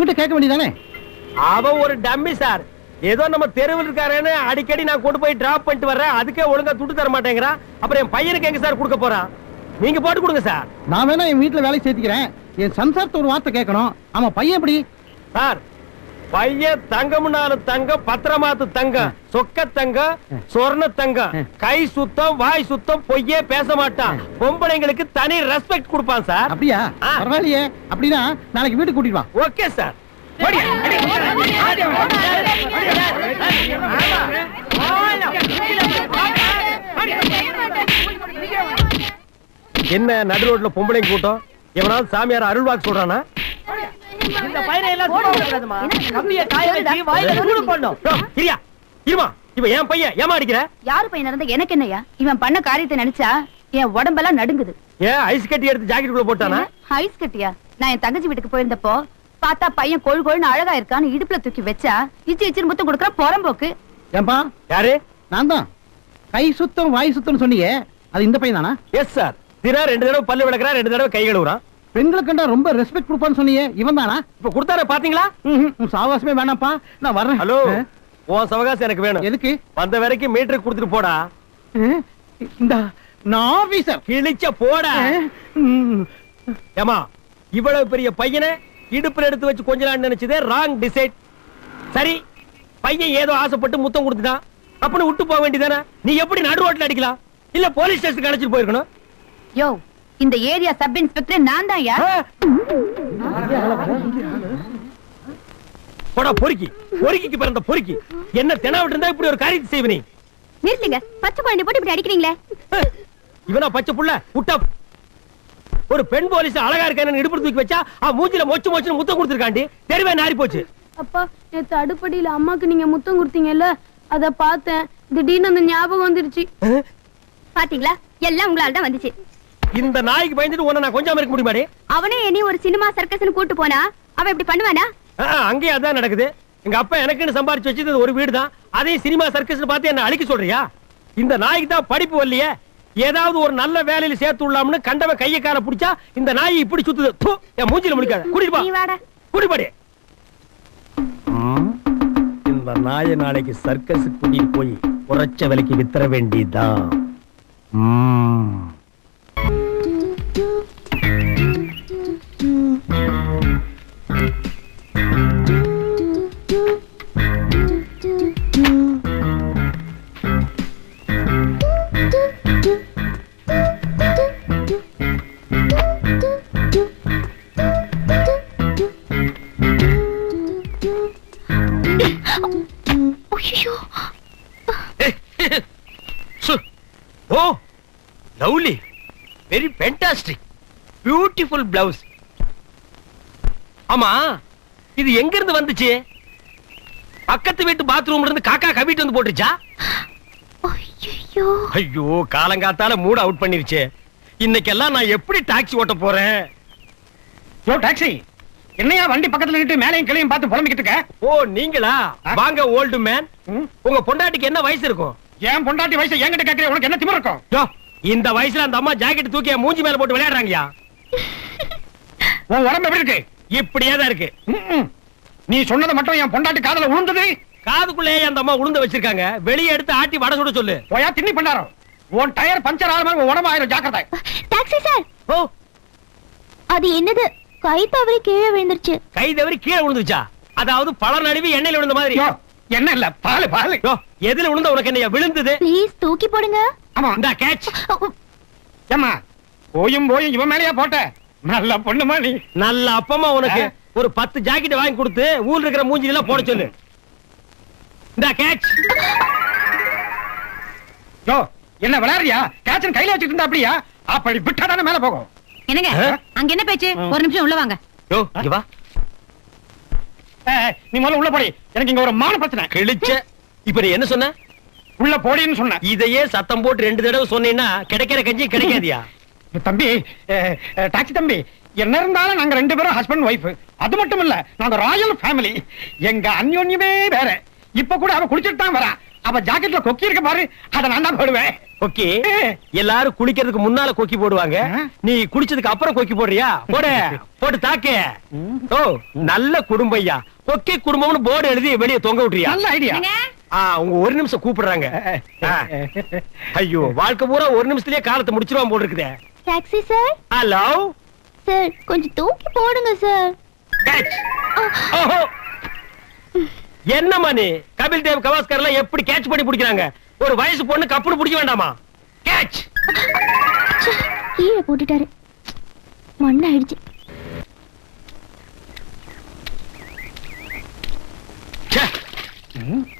அவங்கிட்ட கேட்க வேண்டியதானே? அவன் ஒரு டம்மி சார் ஏதோ நம்ம தெருவில் இருக்காரேன்னு அடிக்கடி நான் கொண்டு போய் டிராப் பண்ணிட்டு வர்றேன். அதுக்கே ஒழுங்கா துட்டு தர மாட்டேங்கிறான் அப்புறம் என் பையனுக்கு எங்க சார் கொடுக்க போறான் நீங்க போட்டு கொடுங்க சார் நான் வேணா என் வீட்டுல வேலைக்கு சேர்த்துக்கிறேன். என் சம்சாரத்தை ஒரு வார்த்தை கேட்கணும். ஆமா பையன் எப்படி? சார் பையன் தங்கம்னாலும் தங்கம் பத்திரமாத்து தங்கம் சொக்க தங்கம் சொர்ண தங்கம் கை சுத்தம் வாய் சுத்தம் பொய்யே பேச மாட்டான் பொம்பளைங்களுக்கு தனி ரெஸ்பெக்ட் கொடுப்பான் சார் அப்படியா. பரவாயில்லையே அப்படின்னா நாளைக்கு வீட்டுக்கு கூட்டிட்டு வா ஓகே சார் என்ன நடு ரோட்ல பொம்பளை கூட்டம் எவனாவது சாமியார் அருள்வாக்கு சொல்றானா இந்த பையனை எல்லாம் சும்மா விடக்கூடாதும்மா. கம்பியை காய வச்சு வாயில சூடு போடணும். யோ, இரியா இருமா. இவன் என் பையன் ஏமா அடிக்கிற யாரு பையன் நடந்த? எனக்கு என்னையா இவன் பண்ண காரியத்தை நினைச்சா என் உடம்பெல்லாம் நடுங்குது. ஏன் ஐஸ் கட்டி எடுத்து ஜாக்கெட் குள்ள போட்டானா? ஐஸ் கட்டியா? நான் என் தங்கச்சி வீட்டுக்கு போயிருந்தப்போ பார்த்தா பையன் கொழு கொழுன்னு அழகா இருக்கான்னு இடுப்புல தூக்கி வச்சா இச்சி இச்சின்னு முத்தம் கொடுக்குற புறம்போக்கு. ஏன்பா? யாரு? நான் தான். கை சுத்தம் வாய் சுத்தம்னு சொன்னீங்க. அது இந்த பையன் தானா? எஸ் சார் தினா ரெண்டு தடவை பல்லு விளக்குறான் ரெண்டு தடவை கை கழுவுறான். பெண்களை கண்டா ரொம்ப ரெஸ்பெக்ட் கொடுப்பான்னு சொன்னீங்க இவன் தானா? இப்ப கொடுத்தாரு பாத்தீங்களா சாவாசமே வேணாம்ப்பா. நான் வர்றேன். ஹலோ உன் சவகாசம் எனக்கு வேணும். எதுக்கு? வந்த வரைக்கும் மீட்டருக்கு கொடுத்துட்டு போடா. இந்த நான் ஆபீசர் கிழிச்ச போடா. ஏமா இவ்வளவு பெரிய பையனை இடுப்புல எடுத்து வச்சு கொஞ்ச நாள் நினைச்சதே ராங் டிசைட் சரி பையன் ஏதோ ஆசைப்பட்டு முத்தம் கொடுத்துட்டான். அப்படின்னு விட்டு போக வேண்டியதானே நீ எப்படி நடு ரோட்ல அடிக்கலாம்? இல்ல போலீஸ் ஸ்டேஷனுக்கு அழைச்சிட்டு போயிருக்கணும்? யோ இந்த ஏரியா சப் இன்ஸ்பெக்டர் நான் தான் யா? ஆ? போடா பொறுக்கி. பொறுக்கிக்கு பிறந்த பொறுக்கி. என்ன தெனாவிட்டு இருந்தா இப்படி ஒரு காரியத்தை செய்வ நீ நிறுத்துங்க. பச்சை குழந்தை போட்டு இப்படி அடிக்கிறீங்களே. இவனா பச்சை புள்ள? விட்டா ஒரு பெண் போலீஸ் அழகா இருக்கேன்னு இடுப்பு தூக்கி வச்சா அவன் மூஞ்சில மொச்சு மொச்சுன்னு முத்தம் கொடுத்துருக்காண்டி. தெருவே நாரி போச்சு. அப்பா நேத்து அடுப்படியில அம்மாக்கு நீங்க முத்தம் கொடுத்தீங்கல்ல அத பார்த்தேன். திடீர்னு அந்த ஞாபகம் வந்துருச்சு. பாத்தீங்களா? எல்லாம் உங்களால தான் வந்துச்சு. இந்த நாய்க்கு பயந்துட்டு உன்னை நான் கொஞ்சம் இருக்க முடியுமாடி? அவனே என்னையும் ஒரு சினிமா சர்க்கஸ்னு கூட்டு போனா அவன் இப்படி பண்ணுவானா? ஆ, அங்கேயும் அதான் நடக்குது. எங்க அப்பா எனக்குன்னு சம்பாரிச்சு வச்சது ஒரு வீடு தான் அதையும் சினிமா சர்க்கஸ் பார்த்து என்ன அழிக்க சொல்றியா? இந்த நாய்க்கு தான் படிப்பு வரலையே. ஏதாவது ஒரு நல்ல வேலையில சேர்த்து விடலாம்னு கண்டவன் கைய கால புடிச்சா இந்த நாய் இப்படி சுத்துது. ப்பு, என் மூஞ்சில முடிக்காத. கூட்டிட்டு போ. நீ வாடா. கூட்டிட்டு போடி. இந்த நாயை நாளைக்கு சர்க்கஸ் கூட்டிட்டு போய் உரைச்ச விலைக்கு வித்தர வேண்டியதுதான். Lovely very fantastic beautiful blouse ஆமா இது எங்க இருந்து வந்துச்சு? பக்கத்து வீட்டு பாத்ரூம்ல இருந்து காக்கா கவிட்டு வந்து போட்டுச்சா ஐயோ காலங்காத்தால மூட் அவுட் பண்ணிருச்சு. இன்னைக்கெல்லாம் நான் எப்படி டாக்ஸி ஓட்ட போறேன்? யோ டாக்ஸி என்னையா வண்டி பக்கத்துல நின்று மேலையும் கிளையும் பார்த்து புலம்பிக்கிட்டு இருக்க? ஓ நீங்களா? வாங்க ஓல்டு மேன் ம்? உங்க பொண்டாட்டிக்கு என்ன வயசு இருக்கும்? ஏன் பொண்டாட்டி வயசு என்கிட்ட கேட்கற உனக்கு என்ன திமிரு இருக்கும்? இந்த வயசுல அந்த அம்மா ஜாக்கெட் தூக்கி என் மூஞ்சி மேல போட்டு விளையாடுறாங்கயா உன் உடம்பு எப்படி இருக்கு? இப்படியே தான் இருக்கு. நீ சொன்னது மட்டும் என் பொண்டாட்டி காதுல விழுந்தது காதுக்குள்ளேயே அந்த அம்மா உளுந்த வச்சிருக்காங்க. வெளியே எடுத்து ஆட்டி வடை சுட சொல்லு. போயா திண்ணி பண்ணாரம் உன் டயர் பஞ்சர் ஆகிற மாதிரி உடம்பு ஆயிரம் ஜாக்கிரதை. Taxi sir oh. அது என்னது? கை தவறி கீழே விழுந்துருச்சு. கை தவறி கீழே விழுந்துச்சா அதாவது பல நடுவி எண்ணெயில விழுந்த மாதிரி. என்ன இல்ல பாலு பாலு. எதுல விழுந்த உனக்கு என்னையா விழுந்தது. ப்ளீஸ் தூக்கி போடுங்க. இந்த கேட்ச் ஏம்மா போயும் போயும் இவன் மேலயா போட்ட? நல்ல பொண்ணுமா நீ. நல்ல அப்பமா உனக்கு. ஒரு பத்து ஜாக்கெட் வாங்கி கொடுத்து ஊர்ல இருக்கிற மூஞ்சில எல்லாம் போட சொல்லு. இந்த கேட்ச் யோ என்ன விளையாடுறியா? கேட்சன் கையில வச்சுட்டு இருந்தா அப்படியா? அப்படி விட்டா தானே மேல போகும். என்னங்க? அங்க என்ன பேச்சு? ஒரு நிமிஷம் உள்ள வாங்க. யோ இங்க வா. நீ முதல்ல உள்ள போடி. எனக்கு இங்க ஒரு மான பிரச்சனை. கிழிச்ச. இப்ப நீ என்ன சொன்ன? உள்ள போடின்னு சொன்னேன் இதையே சத்தம் போட்டு ரெண்டு தடவை சொன்னீங்கன்னா கிடைக்கிற கஞ்சி கிடைக்காதியா? தம்பி டாக்ஸி தம்பி என்ன இருந்தாலும் நாங்க ரெண்டு பேரும் ஹஸ்பண்ட் ஒய்ஃப் அது மட்டும் இல்ல நாங்க ராயல் ஃபேமிலி எங்க அந்யோன்யமே வேற. இப்ப கூட அவ குடிச்சிட்டு தான் வரா. அவ ஜாக்கெட்ல கொக்கி இருக்க பாரு அத நான் தான் போடுவேன். ஓகே எல்லாரும் குளிக்கிறதுக்கு முன்னால கொக்கி போடுவாங்க. நீ குளிச்சதுக்கு அப்புறம் கொக்கி போடுறியா? போடு போட்டு தாக்கு. ஓ நல்ல குடும்பம் ஐயா. கொக்கி குடும்பம்னு போர்டு எழுதி வெளியே தொங்க விட்டுறியா? நல்ல ஐடியா ஆ உங்க ஒரு நிமிஷம் கூப்பிடுறாங்க. ஐயோ வாழ்க்கை பூரா ஒரு நிமிஷத்துலயே காலத்தை முடிச்சிருவான் போல் இருக்குதே டாக்ஸி சார் ஹலோ சார் கொஞ்சம் தூக்கி போடுங்க சார் ஓஹோ. என்னம்மா நீ? கபில் தேவ் கவாஸ்கர் எல்லாம் எப்படி கேட்ச் பண்ணி பிடிக்கிறாங்க? ஒரு வயசு பொண்ணு கப்புனு பிடிக்க வேண்டாமா? கேட்ச் கீழே போட்டுட்டாரு. மண்ண ஆயிடுச்சு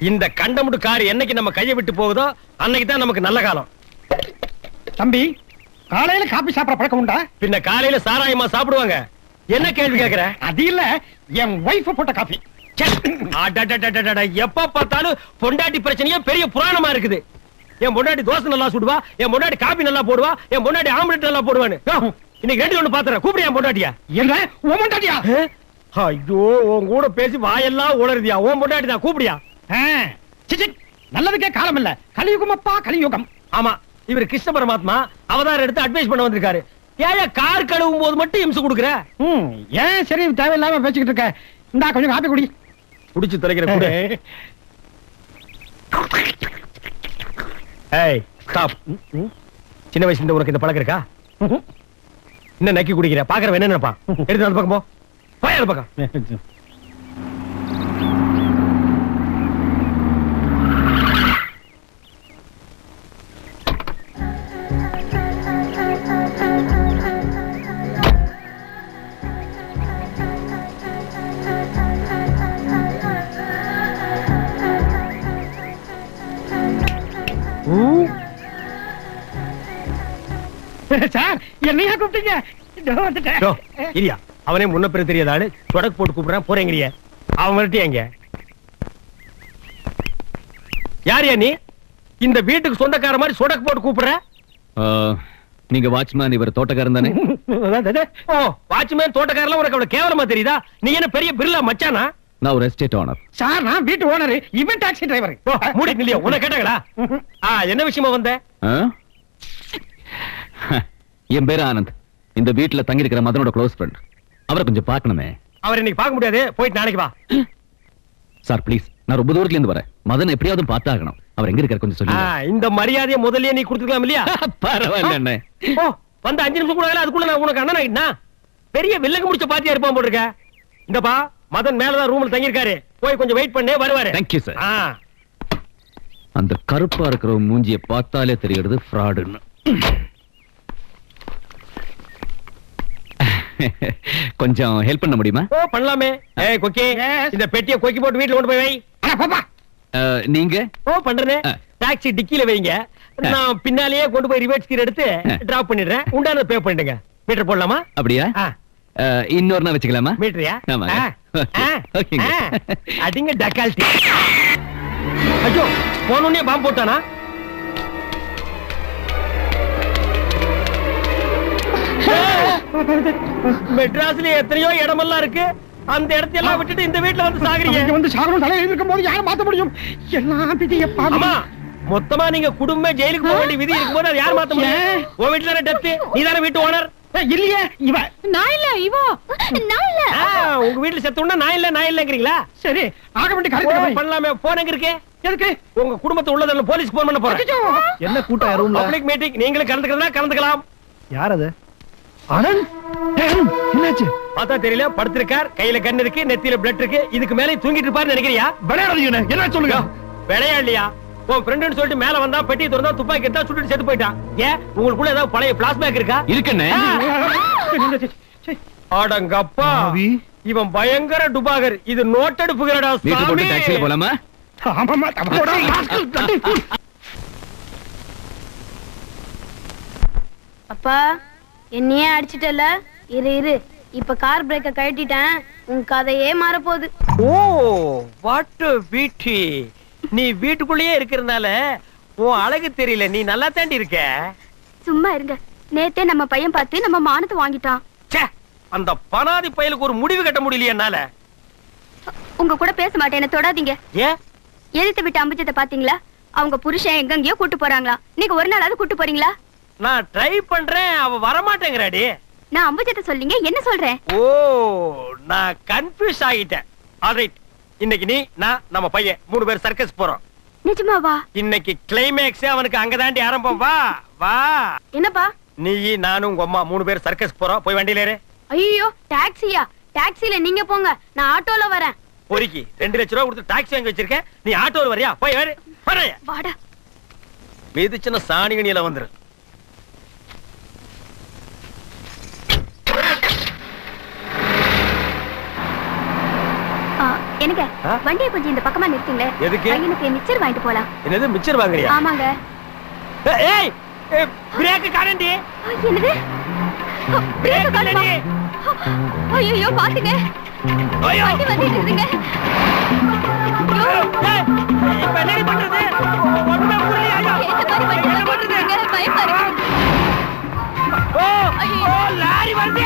இந்த கண்டமுடு கார் என்னைக்கு நம்ம கையை விட்டு போகுதோ அன்னைக்கு தான் நமக்கு நல்ல காலம். தம்பி காலையில காபி சாப்பிட பழக்கம் உண்டா? பின்ன காலையில சாராயமா சாப்பிடுவாங்க. என்ன கேள்வி கேக்குற? அது இல்ல என் ஒய்ஃப் போட்ட காபி எப்ப பார்த்தாலும் பொண்டாட்டி பிரச்சனையே பெரிய புராணமா இருக்குது. என் பொண்டாட்டி தோசை நல்லா சுடுவா என் பொண்டாட்டி காபி நல்லா போடுவா என் பொண்டாட்டி ஆம்லெட் நல்லா போடுவான்னு. இன்னைக்கு ரெண்டு ஒண்ணு பாத்துறேன் கூப்பிடு என் பொண்டாட்டியா. என்ன? உமண்டாட்டியா ஐயோ உன் கூட பேசி வாயெல்லாம் உளருதியா உன் பொண்டாட்டி தான் கூப்பிடியா? நல்லதுக்கே காலம் இல்ல. கலியுகம் அப்பா கலியுகம். ஆமா இவர் கிருஷ்ண பரமாத்மா அவதாரம் எடுத்து அட்வைஸ் பண்ண வந்திருக்காரு. ஏன் கார் கழுவும் போது மட்டும் இம்சு கொடுக்குற? ஏன் சரி தேவையில்லாம பேசிக்கிட்டு இருக்க? இந்தா கொஞ்சம் காப்பி குடி. குடிச்சு தொலைக்கிற கூட. ஏய் ஸ்டாப் சின்ன வயசுல உனக்கு இந்த பழக்கம் இருக்கா? என்ன நக்கி குடிக்கிற? பாக்குறவன் என்ன நினைப்பா எடுத்து அந்த பக்கம் போ. போய் அந்த பக்கம் சார் என்னையா கூப்பிட்டீங்க? இதோ வந்துட்டேன். இரியா. அவனே முன்ன பிற தெரியாத ஆளு சொடக்கு போட்டு கூப்பிடுறான். போறேங்கிறிய அவன் வரட்டி எங்க யாரியா நீ? இந்த வீட்டுக்கு சொந்தக்கார மாதிரி சொடக்கு போட்டு கூப்பிடுற? ஆ, நீங்க வாட்ச்மேன் இவர் தோட்டக்காரன் தானே? ஓ வாட்ச்மேன் தோட்டக்காரலாம் உனக்கு அவ்வளவு கேவலமா தெரியுதா? நீ என்ன பெரிய பிர்லா மச்சானா? நான் ஒரு எஸ்டேட் ஓனர் சார் நான் வீட்டு ஓனர். இவன் டாக்ஸி டிரைவர் ஓ, மூடி இல்லையா உன்னை கேட்டாங்களா ஆ என்ன விஷயமா வந்த? என் பேரு ஆனந்த். இந்த வீட்டுல தங்கி இருக்கிற மதனோட க்ளோஸ் ஃப்ரெண்ட் அவரை கொஞ்சம் பார்க்கணுமே. அவர் இன்னைக்கு பார்க்க முடியாது. போயிட்டு நாளைக்கு வா. சார் ப்ளீஸ் நான் ரொம்ப தூரத்துல இருந்து வரேன். மதன் எப்படியாவது பார்த்தாகணும். அவர் எங்க இருக்காரு கொஞ்சம் சொல்லுங்க. இந்த மரியாதையை முதல்லயே நீ கொடுத்துக்கலாம் இல்லையா? பரவாயில்ல அண்ணே. ஓ வந்து அஞ்சு நிமிஷம் கூட அதுக்குள்ள நான் உனக்கு அண்ணன் ஆயிட்டா பெரிய வில்லங்க முடிச்ச பாத்தியா இருப்பான் போட்டிருக்க இந்தப்பா மதன் மேலதான் ரூம்ல தங்கியிருக்காரு. போய் கொஞ்சம் வெயிட் பண்ணே வருவாரு. Sir. ஆ, அந்த கருப்பா இருக்கிற மூஞ்சிய பார்த்தாலே தெரிகிறது ஃப்ராடுன்னு கொஞ்சம் ஹெல்ப் பண்ண முடியுமா? ஓ பண்ணலாமே. ஏய் கொக்கி. இந்த பெட்டியை கொக்கி போட்டு வீட்டுல கொண்டு போய் வை. அட பாப்பா நீங்க? ஓ பண்றேனே. டாக்ஸி டிக்கில வைங்க. நான் பின்னாலேயே கொண்டு போய் ரிவர்ஸ் கீர் எடுத்து. டிராப் பண்ணிடுறேன். உண்டான பே பண்ணிடுங்க. மீட்டர் போடலாமா? அப்படியா? இன்னொரு நாள் வச்சுக்கலாமா? மீட்டரியா. Okay. ஓகேங்க. அதிங்க டக்கால்ட்டி ஐயோ போனோடனே பாம்பு போட்டானா? மெட்ராஸ்ல எத்தனையோ இடமெல்லாம் இருக்கு. அந்த இடத்தையெல்லாம் விட்டுட்டு இந்த வீட்டுல வந்து இங்க சாகுறீங்க வந்து சாகணும் தலையில் இருக்கும் போது யாரை மாத்த முடியும்? எல்லாம் விதிய ஆமா மொத்தமா நீங்க குடும்பமே ஜெயிலுக்கு போக வேண்டிய விதி இருக்கும்போது அது யார் மாத்த முடியும்? உன் வீட்டுல டெத்து? நீ தானே வீட்டு ஓனர்? இல்லையே இவ. நான் இல்ல இவோ. நான் இல்ல. உங்க வீட்டுல செத்தோம்னா நான் இல்ல நான் இல்லங்கிறீங்களா? சரி ஆக வேண்டிய காரியத்தை பண்ணலாமே. போன் எங்க இருக்கு? எதுக்கு? உங்க குடும்பத்தை உள்ளதில்ல போலீஸ் போன் பண்ண போறேன். என்ன கூட்டம் ரூம்ல? பப்ளிக் மீட்டிங் நீங்களும் கலந்துக்கிறதா கலந்துக்கலாம். யார் அது? என்னாச்சு? பார்த்தா தெரியல படுத்திருக்கார் கையில கண்ணு இருக்கு நெத்தியில பிளட் இருக்கு இதுக்கு மேலே தூங்கிட்டு இருப்பாருன்னு நினைக்கிறியா? விளையாடுறீங்க என்ன சொல்லுங்க. விளையாடலையா? உன் ஃப்ரெண்டுன்னு சொல்லிட்டு மேல வந்தா பெட்டி திறந்தா துப்பாக்கி எடுத்தா சுட்டுட்டு செத்து போயிட்டான் ஏன்? உங்களுக்குள்ள ஏதாவது பழைய பிளாஸ்பேக் இருக்கா? அடங்கப்பா. இவன் பயங்கர டுபாகர் இது நோட்டடு புகரடா வீட்டு போட்டு டாக்ஸில போலாமா? ஆமாமா தப்போடா. அப்பா. என்னையே அடிச்சிட்டல? இரு இரு. இப்ப கார் பிரேக்க கழட்டிட்டேன். உன் கதையே மாறப்போகுது. ஓ வாட் வீட்டி நீ வீட்டுக்குள்ளேயே இருக்கிறதுனால உன் அழகு தெரியல. நீ நல்லா தாண்டி இருக்க. சும்மா இருங்க. நேத்தே நம்ம பையன் பார்த்து நம்ம மானத்தை வாங்கிட்டான். ச்சே, அந்த பனாதி பயலுக்கு ஒரு முடிவு கட்ட முடியலையே என்னால. உங்க கூட பேச மாட்டேன். என்ன தொடாதீங்க. ஏன் எதிர்த்து விட்டு அம்பிச்சதை பாத்தீங்களா அவங்க புருஷன் எங்கெங்கயோ கூட்டு போறாங்களா நீங்க ஒரு நாளாவது கூட்டு போறீங்களா? நான் ட்ரை பண்றேன் அவ வரமாட்டேங்கிறாடி. நான் அம்புஜத்தை சொல்லிங்க என்ன சொல்றேன்? ஓ நான் கன்ஃபியூஸ் ஆகிட்டேன். ஆல்ரைட் இன்னைக்கு நீ நான் நம்ம பையன் மூணு பேர் சர்க்கஸ் போறோம். நிஜமாவா இன்னைக்கு கிளைமேக்ஸே அவனுக்கு அங்கதாண்டி ஆரம்பம். வா வா. என்னப்பா? நீ நானும் உங்க அம்மா மூணு பேர் சர்க்கஸ் போறோம். போய் வண்டியில ஏறு. ஐயோ டாக்ஸியா டாக்ஸில நீங்க போங்க நான் ஆட்டோல வரேன். பொறுக்கி ரெண்டு லட்ச ரூபா கொடுத்து டாக்ஸி வாங்கி வச்சிருக்கேன். நீ ஆட்டோல வரியா? போய் வரையா வாடா. மிதிச்சுன சாணிகணியில வந்துரு. ஆ? வண்டியை கொஞ்சம் இந்த பக்கமா நிறுத்துங்களே. எதுக்கு? பையனுக்கு மிச்சர் வாங்கிட்டு போலாம். என்னது மிச்சர் வாங்குறியா? ஆமாங்க. ஏய், பிரேக் காணண்டி. என்னது? இல்லடி. ஆ, ஐயையோ, பாத்துங்க. ஐயோ. வண்டி வந்துட்டு இருக்குங்க. ஐயோ, இப்ப என்னடி பண்றது? ஒண்ணுமே புரியலையா ஐயா? ஏத்த மாதிரி வண்டி என்ன வந்துட்டு பண்றது? இருக்குங்க, பயமா இருக்கு. ஓ ஐயோ. லாரி வருது.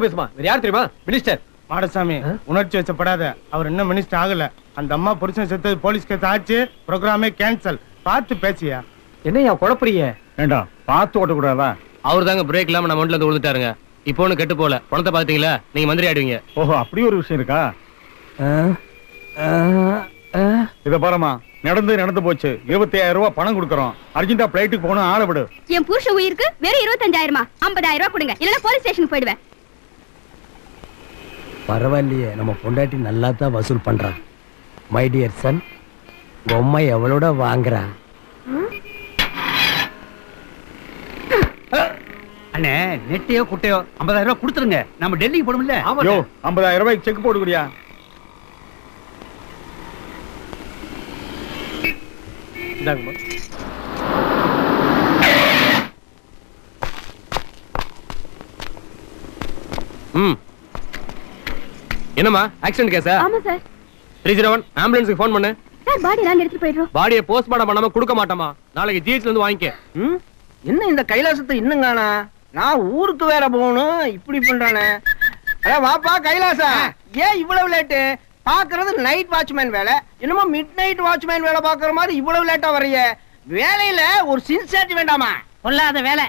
மா, பாத்து பேசுமா? வேற யார் தெரியுமா? மினிஸ்டர் மாடசாமி உணர்ச்சி வச்சப்படாத. அவர் இன்னும் மினிஸ்டர் ஆகல. அந்த அம்மா புருஷன் செத்தது போலீஸ் கேஸ் ஆச்சு. ப்ரோக்ராமே கேன்சல் பார்த்து பேசியா? என்னையா குழப்பறீங்க? ஏண்டா பார்த்து ஓட்டக்கூடாதா? அவர் தாங்க பிரேக் இல்லாம நம்ம இருந்து விழுந்துட்டாருங்க இப்போ ஒண்ணு கெட்டு போல. பணத்தை பாத்தீங்களா நீங்க மந்திரி ஆயிடுவீங்க. ஓஹோ அப்படி ஒரு விஷயம் இருக்கா? இத பாருமா நடந்து நடந்து போச்சு. இருபத்தி ஆயிரம் ரூபாய் பணம் கொடுக்கறோம். அர்ஜென்டா பிளைட்டுக்கு போகணும் ஆள விடு. என் புருஷன் உயிருக்கு வெறும் இருபத்தஞ்சாயிரமா? ஐம்பதாயிரம் ரூபாய் கொடுங்க. இல்லன்னா போலீஸ் ஸ்டேஷனுக்கு போயிடுவேன். பரவாயில்லையே. நம்ம பொண்டாட்டி நல்லா தான் வசூல் பண்றான் மை டியர் சன் பொம்மை எவ்வளோட வாங்குறா? அண்ணே நெட்டையோ குட்டையோ ஐம்பதாயிரம் ரூபாய் கொடுத்துருங்க. நம்ம டெல்லிக்கு போடும்ல யோ ஐம்பதாயிரம் ரூபாய்க்கு செக் போட்டு குடியா இந்தாங்கம்மா. ம். என்னம்மா? ஆக்சிடென்ட் கேஸா ஆமா சார் த்ரீ ஜீரோ ஒன் ஆம்புலன்ஸுக்கு ஃபோன் பண்ணு. சார் பாடி எல்லாம் எடுத்துட்டு போயிடுறோம். பாடியை போஸ்ட்மார்ட்டம் பண்ணாம கொடுக்க மாட்டோமா? நாளைக்கு ஜிஹெச்ல வந்து வாங்கிக்க. ம்? என்ன இந்த கைலாசத்தை இன்னும் காணா நான் ஊருக்கு வேற போகணும். இப்படி பண்றானே. அட வாப்பா கைலாசா. ஏன் இவ்வளவு லேட்டு பாக்குறது நைட் வாட்ச்மேன் வேலை. என்னமோ மிட் நைட் வாட்ச்மேன் வேலை பாக்குற மாதிரி இவ்வளவு லேட்டா வரைய வேலையில ஒரு சின்சியாரிட்டி வேண்டாமா? பொல்லாத வேலை?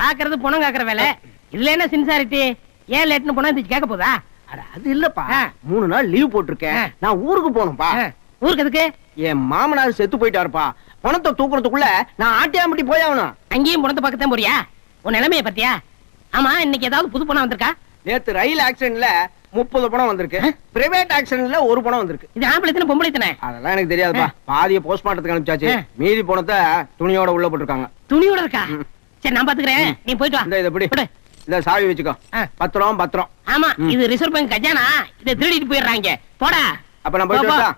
பாக்குறது பணம் காக்குற வேலை. இதுல என்ன சின்சாரிட்டி ஏன் லேட்னு போனா கேட்க போதா? அது இல்லப்பா. மூணு நாள் லீவ் போட்டிருக்கேன். நான் ஊருக்கு போகணும்ப்பா ஆ, ஊருக்கு எதுக்கு? என் மாமனார் செத்து போயிட்டாருப்பா. பணத்தை தூக்குறதுக்குள்ள நான் ஆட்டியாம்பட்டி போயாகணும் அங்கேயும் பணத்தை பார்க்கத்தான் போறியா? உன் நிலைமைய பத்தியா ஆமா இன்னைக்கு ஏதாவது புது பணம் வந்திருக்கா? நேத்து ரயில் ஆக்சிடென்ட்ல முப்பது பணம் வந்திருக்கு. பிரைவேட் ஆக்சிடென்ட்ல ஒரு பணம் வந்திருக்கு. இது ஆம்பளை பொம்பளை அதெல்லாம் எனக்கு தெரியாதுப்பா. பாதிய போஸ்ட்மார்ட்டத்துக்கு அனுப்பிச்சாச்சு. மீதி பணத்தை துணியோட உள்ள போட்டிருக்காங்க. துணியோட இருக்கா. சரி நான் பாத்துக்கிறேன். நீ போயிட்டு வா. இந்த இதை இந்த சாவி வச்சுக்கோ. பத்திரம் பத்திரம். ஆமா. இது ரிசர்வ் பேங்க் கஜானா. இதை திருடிட்டு போயிடுறாங்க. போடா. அப்ப நான் போயிட்டு. வரட்டா?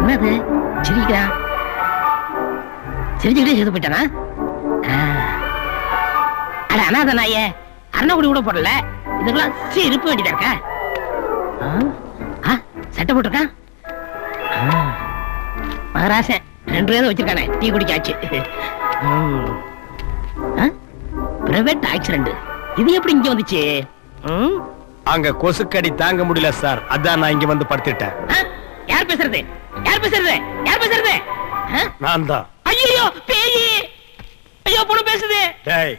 என்னது? சிரிக்கிறா? சிரிச்சுக்கிட்டே செத்து போயிட்டானா. அட அனாத நாயே அருணகுடி கூட போடல. இதுக்கெல்லாம் சிரிப்பு வேண்டியதா இருக்கா? சட்டை போட்டிருக்கான். மகராசன் ரெண்டு பேரும் வச்சிருக்கானே. டீ குடிக்காச்சு. பிரைவேட் ஆக்சிடென்ட் இது எப்படி இங்க வந்துச்சு? அங்க கொசுக்கடி தாங்க முடியல சார். அதான் நான் இங்க வந்து படுத்துட்டேன்? யார் பேசுறது? யார் பேசுறது? யார் பேசுறது? நான் தான். ஐயோ பேயி! ஐயோ பொண்ணு பேசுது. டேய்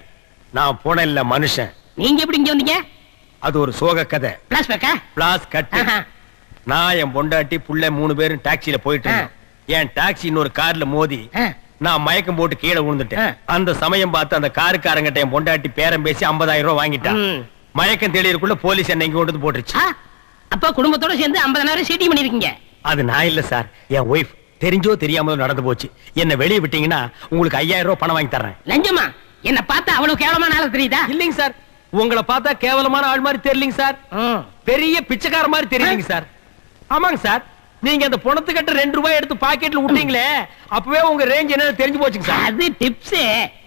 நான் போன இல்ல மனுஷன். நீங்க எப்படி இங்க வந்தீங்க? அது ஒரு சோக கதை. பிளாஸ் பேக்கா பிளாஸ் கட்டு. நான் என் பொண்டாட்டி புள்ள மூணு பேரும் டாக்ஸில போயிட்டு என் டாக்ஸி இன்னொரு கார்ல மோதி. நான் மயக்கம் போட்டு கீழே விழுந்துட்டேன். அந்த சமயம் பார்த்து அந்த காருக்காரங்கிட்ட என் பொண்டாட்டி பேரம் பேசி 50000 ரூபாய் வாங்கிட்டான். மயக்கம் தெளியறதுக்குள்ள போலீஸ் என்னை இங்க கொண்டு போட்டுருச்சு. அப்ப குடும்பத்தோட சேர்ந்து 50000 சீட்டிங் பண்ணிருக்கீங்க. அது நான் இல்ல சார். என் ஒய்ஃப் தெரிஞ்சோ தெரியாமலோ நடந்து போச்சு. என்ன வெளியே விட்டீங்கன்னா உங்களுக்கு ஐயாயிரம் ரூபாய் பணம் வாங்கி தர்றேன். லஞ்சமா? என்ன பார்த்தா அவ்வளவு கேவலமான ஆளு தெரியுதா? இல்லைங்க சார். உங்களை பார்த்தா கேவலமான ஆள் மாதிரி தெரியலீங்க சார். பெரிய பிச்சைக்கார மாதிரி தெரியலீங்க சார். ஆமாங்க சார். நீங்க அந்த பணத்துக்கிட்ட ரெண்டு ரூபாய் எடுத்து பாக்கெட்ல விட்டீங்களே அப்பவே உங்க ரேஞ்ச் என்னன்னு தெரிஞ்சு போச்சுங்க சார். அது டிப்ஸ்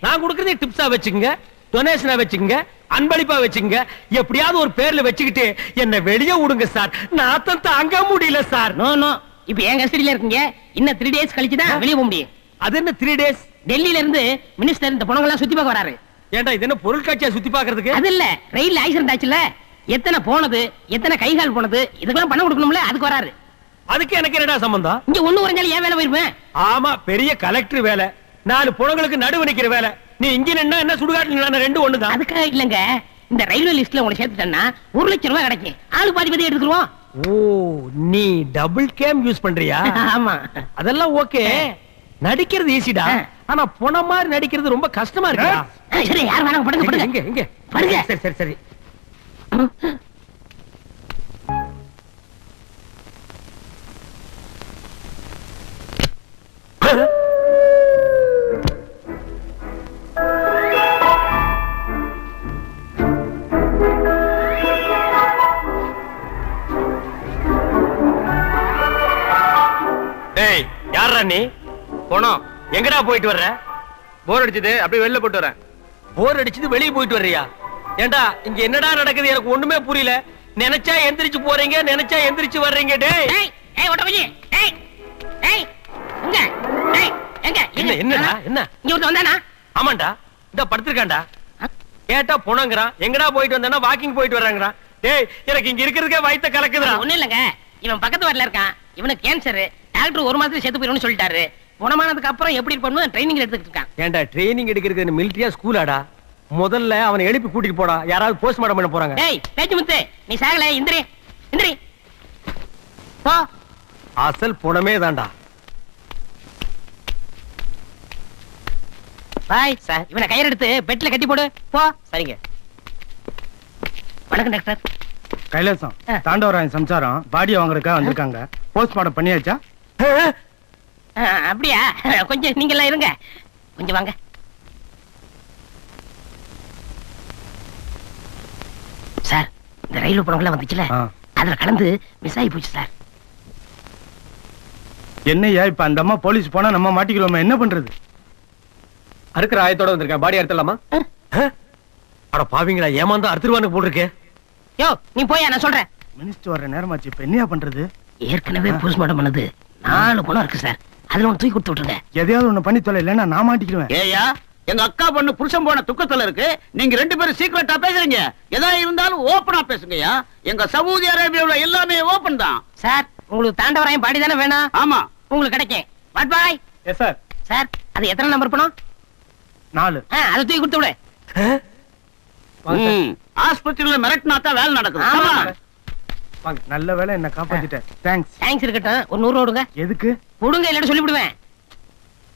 நான் கொடுக்கறதே டிப்ஸா வச்சுக்கோங்க டொனேஷனா வச்சுக்கோங்க அன்பளிப்பா வச்சுக்கோங்க. எப்படியாவது ஒரு பேர்ல வச்சுக்கிட்டு என்ன வெளியே விடுங்க சார். நாத்தம் தாங்க முடியல சார். No no. இப்ப என் கஸ்டடியில இருக்கீங்க. இன்னும் த்ரீ டேஸ் கழிச்சு தான் வெளியே போக முடியும். அது என்ன த்ரீ டேஸ் டெல்லியில இருந்து மினிஸ்டர் இந்த பணங்கள்லாம் சுத்தி பார்க்க வராரு. ஏன்டா இது என்ன பொருட்காட்சியா சுத்தி பாக்குறதுக்கு அது இல்ல ரயில் ஆக்சிடென்ட் ஆச்சுல எத்தனை போனது எத்தனை கை கால் போனது இதுக்கெல்லாம் பணம் கொடுக்கணும்ல அதுக்கு வராரு. அதுக்கு எனக்கு என்னடா சம்பந்தம்? இங்க ஒண்ணு உறைஞ்சாலும் ஏன் வேலை போயிருப்பேன்? ஆமா பெரிய கலெக்டர் வேலை. நாலு புணங்களுக்கு நடுவு நிக்கிற வேலை. நீ இங்க நின்னா என்ன சுடுகாட்டுல நின்னா ரெண்டு ஒண்ணுதான். அதுக்காக இல்லங்க. இந்த ரயில்வே லிஸ்ட்ல உங்களை சேர்த்துட்டேன்னா ஒரு லட்சம் ரூபாய் கிடைக்கும். ஆளு பாதி பாதி எடுத்துருவோம் ஓ நீ டபுள் கேம் யூஸ் பண்றியா? ஆமா. அதெல்லாம் ஓகே. நடிக்கிறது ஈஸிடா ஆனா புன மாதிரி நடிக்கிறது ரொம்ப கஷ்டமா இருக்கா சரி யார் வேணாங்க படுங்க படுங்க. படுங்க. சரி சரி சரி. நீ? போனோம். எங்கடா போயிட்டு வர்ற? போர் அடிச்சது அப்படியே வெளில போட்டு வரேன். போர் அடிச்சது வெளியே போயிட்டு வர்றியா? ஏண்டா இங்க என்னடா நடக்குது? எனக்கு ஒண்ணுமே புரியல. நினைச்சா எந்திரிச்சு போறீங்க நினைச்சா எந்திரிச்சு வர்றீங்க டேய். ஏய் ஏய் ஓட்ட போய் ஏய் ஏய் எங்க ஏய் எங்க என்ன என்னடா என்ன? இங்க ஒருத்தன் வந்தானா? ஆமாண்டா இந்த படுத்திருக்காண்டா ஆ? கேட்டா போனங்கிறான் எங்கடா போயிட்டு வந்தானா வாக்கிங் போயிட்டு வர்றாங்கறான் டேய் எனக்கு இங்க இருக்கிறதுக்கே வயித்த கலக்குதுடா. ஒண்ணு இல்லங்க. இவன் பக்கத்து வார்டுல இருக்கான். இவனுக்கு கேன்சர் டாக்டர் ஒரு மாசத்துல செத்து போயிடும்னு சொல்லிட்டாரு. குணமானதுக்கு அப்புறம் எப்படி பண்ணணும் ட்ரைனிங் எடுத்துக்கிட்டு இருக்கான். ஏண்டா ட்ரைனிங் எடுக்கிறது மிலிட்டரியா ஸ்கூலாடா முதல்ல அவனை எழுப்பி கூட்டிட்டு போடா. யாராவது போஸ்ட்மார்ட்டம் பண்ண போறாங்க. டேய் பேச்சு முத்து. நீ சாகல இந்திரி இந்திரி. போ. அசல் புணமே தான்டா. பாய் சார் இவனை கயிறு எடுத்து பெட்ல கட்டி போடு. போ. சரிங்க. வணக்கம் டாக்டர். கைலாசம். தாண்டவராயன் சம்சாரம் பாடியை வாங்குறதுக்காக வந்திருக்காங்க. போஸ்ட்மார்ட்டம் பண்ணியாச்சா? ஆ, அப்படியா? கொஞ்சம் நீங்க எல்லாம் இருங்க. கொஞ்சம் வாங்க சார் இந்த ரயில் பணம்லாம் வந்துச்சுல. அதுல கலந்து மிஸ் ஆகி போச்சு சார். என்னய்யா இப்ப அந்த அம்மா போலீஸ் போனா நம்ம மாட்டிக்கிறோமே என்ன பண்றது? அறுக்கிற ஆயத்தோட வந்திருக்கேன். பாடி அறுத்தலாமா அட பாவிங்களா ஏமாந்தா அறுத்துருவானு போட்டிருக்கே யோ நீ போயா நான் சொல்றேன். மினிஸ்டர் வர்ற நேரமாச்சு இப்ப என்னையா பண்றது? ஏற்கனவே போஸ்ட்மார்ட்டம் பண்ணது. நாலு பணம் இருக்கு சார். அதுல ஒன்று தூக்கி கொடுத்து விட்டுருங்க. எதையாவது ஒண்ணு பண்ணி தொலை இல்லைன்னா நான் மாட்டிக்கிடுவேன் ஏயா எங்க அக்கா பொண்ணு புருஷன் போன துக்கத்துல இருக்கு. நீங்க ரெண்டு பேரும் சீக்கிரட்டா பேசுறீங்க. எதா இருந்தாலும் ஓப்பனா பேசுங்கய்யா. எங்க சவுதி அரேபியாவுல எல்லாமே ஓபன் தான். சார் உங்களுக்கு தாண்டவராயம் பாடி தானே வேணும்? ஆமா. உங்களுக்கு கிடைக்கும். What boy? Yes sir sir அது எத்தனை நம்பர் பணம் நாலு. ஆ, அதை தூக்கி கொடுத்து விடு. ஆஸ்பத்திரியில மிரட்டினா தான் வேலை நடக்குது. ஆமா. நல்ல வேளை என்ன காப்பாத்திட்டேன். தேங்க்ஸ் தேங்க்ஸ் இருக்கட்டும். ஒரு நூறு ரூபா கொடுங்க. எதுக்கு? கொடுங்க இல்லாட்டி சொல்லி விடுவேன்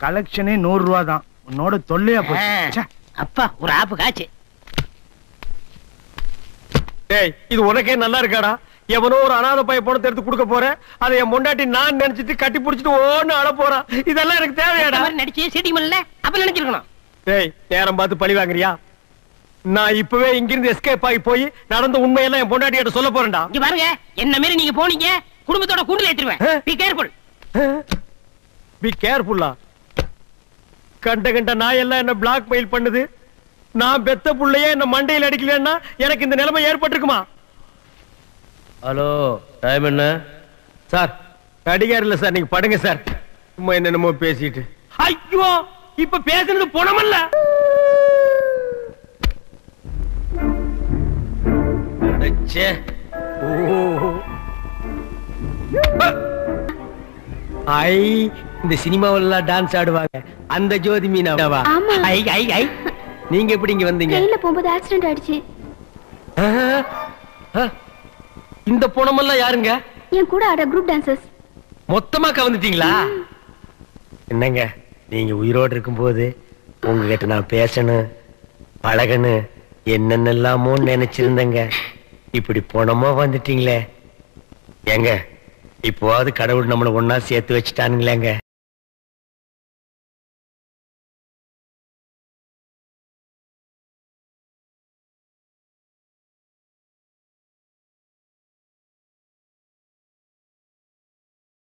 கலெக்ஷனே நூறு ரூபா தான். உன்னோட தொல்லையா போச்சு. ச்சே. அப்பா ஒரு ஆப்பு காச்சு டேய் இது உனக்கே நல்லா இருக்காடா? எவனோ ஒரு அனாதை பைய பணத்தை எடுத்து கொடுக்க போறேன் அதை என் பொண்டாட்டி நான் நினைச்சிட்டு கட்டி புடிச்சிட்டு ஓன்னு அழ போறான் இதெல்லாம் எனக்கு தேவையாடா? நடிச்சு சீட்டிங் பண்ணல? அப்ப நினைச்சிருக்கணும்? டேய் நேரம் பார்த்து பழி வாங்குறியா? நான் இப்பவே இங்கிருந்து எஸ்கேப் ஆகி போய் நடந்த உண்மையெல்லாம் என் பொண்டாட்டி கிட்ட சொல்ல போறேன்டா. இங்க பாருங்க என்ன மாரி நீங்க போனீங்க? குடும்பத்தோட கூண்டுல ஏத்திருவேன். பி கேர்ஃபுல் பி கேர்ஃபுல்லா கண்ட கண்ட நாய் எல்லாம் என்ன பிளாக் மெயில் பண்ணுது. நான் பெத்த புள்ளையே என்ன மண்டையில் அடிக்கலன்னா எனக்கு இந்த நிலைமை ஏற்பட்டிருக்குமா? ஹலோ டைம் என்ன? சார் அடிகார் இல்ல சார் நீங்க படுங்க சார் சும்மா என்னென்னமோ பேசிட்டு. ஐயோ! இப்ப பேசுனது பணமல்ல. ஐ இந்த சினிமாவெல்லாம் டான்ஸ் ஆடுவாங்க. அந்த ஜோதி மீனாவா? ஆமா. ஐ ஐ ஐ. நீங்க எப்படி இங்க வந்தீங்க? ட்ரெயின்ல போகும்போது ஆக்சிடென்ட் ஆயிடுச்சு. இந்த பணமெல்லாம் யாருங்க? என் கூட ஆட குரூப் டான்சர்ஸ் மொத்தமா கவர்ந்துட்டீங்களா? என்னங்க நீங்க உயிரோடு இருக்கும்போது உங்ககிட்ட நான் பேசணும் பழகணும் என்னென்னலாமோ நினைச்சிருந்தேங்க. இப்படி பணமா வந்துட்டீங்களே. ஏங்க இப்போவாது கடவுள் நம்மள ஒன்னா சேர்த்து வச்சுட்டானுங்களேங்க.